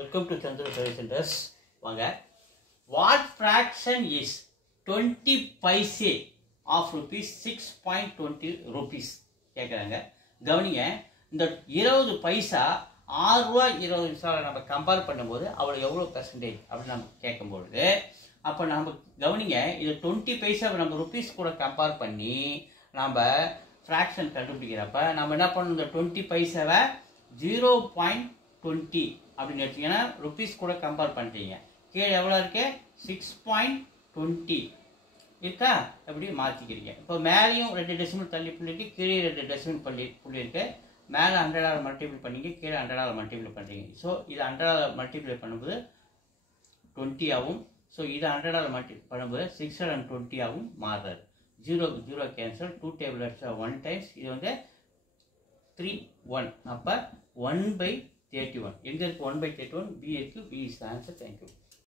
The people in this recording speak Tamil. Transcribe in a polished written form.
Welcome to Chandra Service Centers. வாங்க. What fraction is 20 paise of rupees 6.20 rupees? கேட்குறாங்க. கவனிங்க, இந்த 20 பைசா 6 ரூபாய் 20 பைசாவை நம்ம கம்பேர் பண்ணும்போது அவ்வளோ எவ்வளோ பெர்சன்டேஜ் அப்படின்னு நம்ம கேட்கும்பொழுது, அப்போ நம்ம கவனிங்க, இது 20 பைசாவை நம்ம ருபீஸ் கூட கம்பேர் பண்ணி நம்ம ஃப்ராக்ஷன் கண்டுபிடிக்கிறப்ப நம்ம என்ன பண்ணணும், இந்த 20 பைசாவை 0.20 அப்படின்னு எடுத்தீங்கன்னா ருபீஸ் கூட கம்பேர் பண்ணிட்டீங்க. கீழே எவ்வளோ இருக்கு, 6.20 இருக்கா, எப்படி மாற்றிக்கிறீங்க. இப்போ மேலேயும் 2 டெசிமல் தள்ளி புள்ளி இருக்கு, கீழே 2 டெசிமல் புள்ளி இருக்கு. மேலே 100 மல்டிப்ளை பண்ணிங்க, கீழே 100 மல்டிப்ளை பண்ணுறீங்க. ஸோ இது 100 மல்டிப்ளை பண்ணும்போது 20 ஆகும். ஸோ இது 100 மல்டிப்ளை பண்ணும்போது 620 ஆகும் மாறுறது. 0 கேன்சல், 2 டேபிள் அடிச்சா 1 டைம்ஸ், இது வந்து 3 1, அப்போ 1/31. எங்கே இருக்குது 1/31? பி இருக்குது. B is answer. தேங்க்யூ.